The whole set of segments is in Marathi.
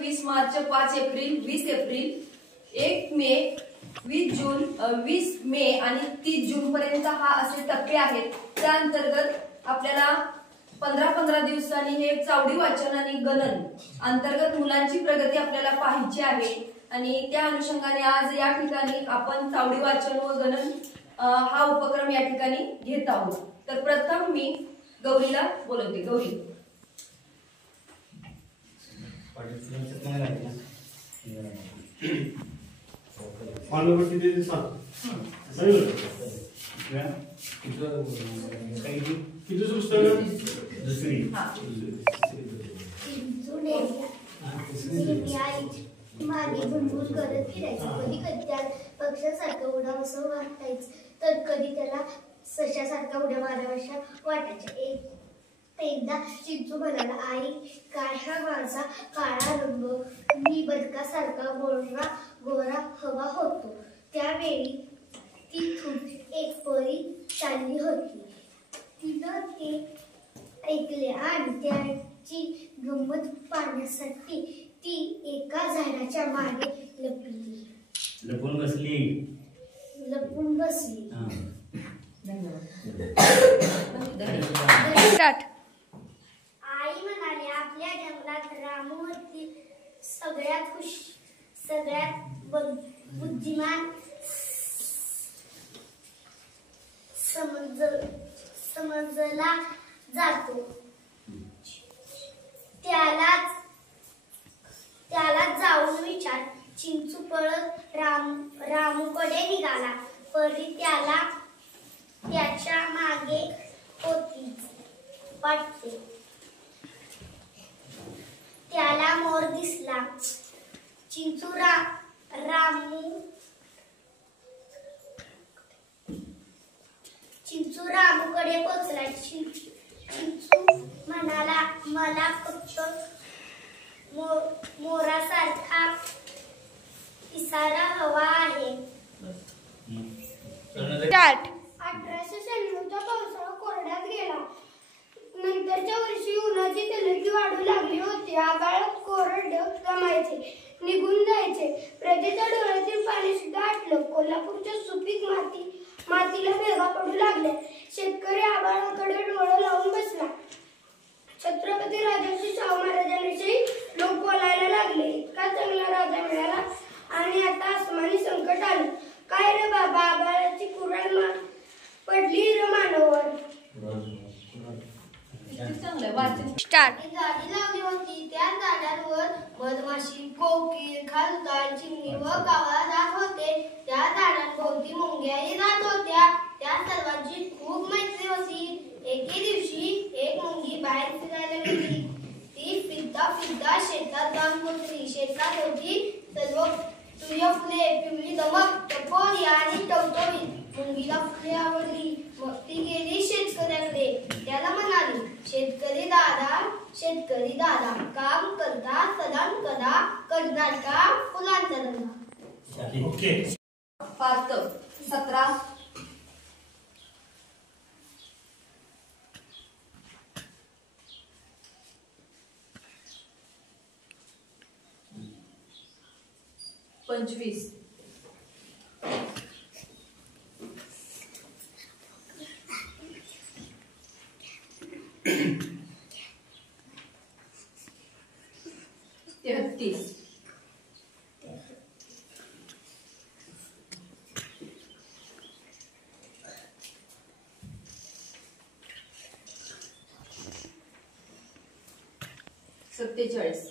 20 मार्च, 5 एप्रिल, 20 एप्रिल, 1 मे, 20 जून, 20 मे आणि 30 जून पर्यंत हा असे टप्पे आहेत। त्या अंतर्गत आपल्याला 15-15 दिवसांनी हे चावडी वाचन आणि गणन अंतर्गत मुलांची प्रगती आपल्याला पाहायची आहे आणि त्या अनुषंगाने आज या ठिकाणी आपण चावडी वाचन व गणन हा उपक्रम या ठिकाणी घेत आहोत। तर प्रथम मी गौरीला बोलवते। गौरी, मागे भुणभुण करत फिरायचं, कधी कधी त्याला पक्षासारखं उडावसं वाटायचं, तर कधी त्याला सशासारखा उड्या माराव्याशा वाटायच्या। एकदा चिंचू म्हणाला, आई काय हा माझा काळा रंग, मी बदकासारखा गोरा हवा होतो। त्यावेळी तिथून एक परी चालली होती, तिनं ते ऐकले आणि त्याची गंमत पाहण्यासाठी ती एका झाडाच्या मागे लपून बसली। आई म्हणाली, आपल्या जंगलात रामू होती सगळ्यात बुद्धिमान समजला जातो। त्याला जाऊन विचार। चिंचू पळत रामूकडे निघाला, परी त्याच्या मागे होतीच वाटते। त्याला मोर दिसला। चिंचू रामूकडे पोचला। चिंचू म्हणाला, मला फक्त मोरासारखा इशारा हवा आहे। 1896 चा पावसाळा कोरड्यात गेला। नंतरच्या वर्षी उन्हाची तलखी वाढू लागली होती। आभाळात कोरड ढग जमायचे, निघून जायचे। प्रजेच्या डोळ्यातील पाणी सुद्धा आटलं। कोल्हापूरच्या सुपीक मातीला भेगा पडू लागल्या। शेतकरी आभाळाकडे डोळं लावून बसला। छत्रपती राजर्षी शाहू महाराजांविषयी लोक बोलायला लागले, इतका चांगला राजा मिळाला आणि आता आसमानी संकट आलं। काय रे बाबा, आभाळाची कुरळ पडली र मानवावर। झाडी लावली होती, त्या झाडांवर मधमाशी, कोकीळ, खारुताळ, चिमणी व कावळा जात होते। त्या झाडांभोवती मुंग्याही जात होत्या। त्या सर्वांची खूप मैत्री होती। एके दिवशी एक मुंगी बाहेर फिरायला गेली। ती फिरता शेतात जाऊन पोचली। शेतात होती सर्व सूर्यफुले, पिवळी दमक, टपोरी आणि टवटवीत। मुंगीला फुले आवडली, मग ती गेली शेतकऱ्याकडे। त्याला म्हणाली, शेतकरी दादा, काम करता सदान कदा, करणार का फुलांचा धंदा। ओके। 5, 17, 25, 33, 47,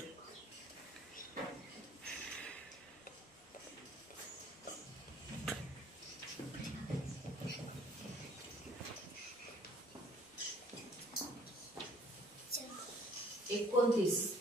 29,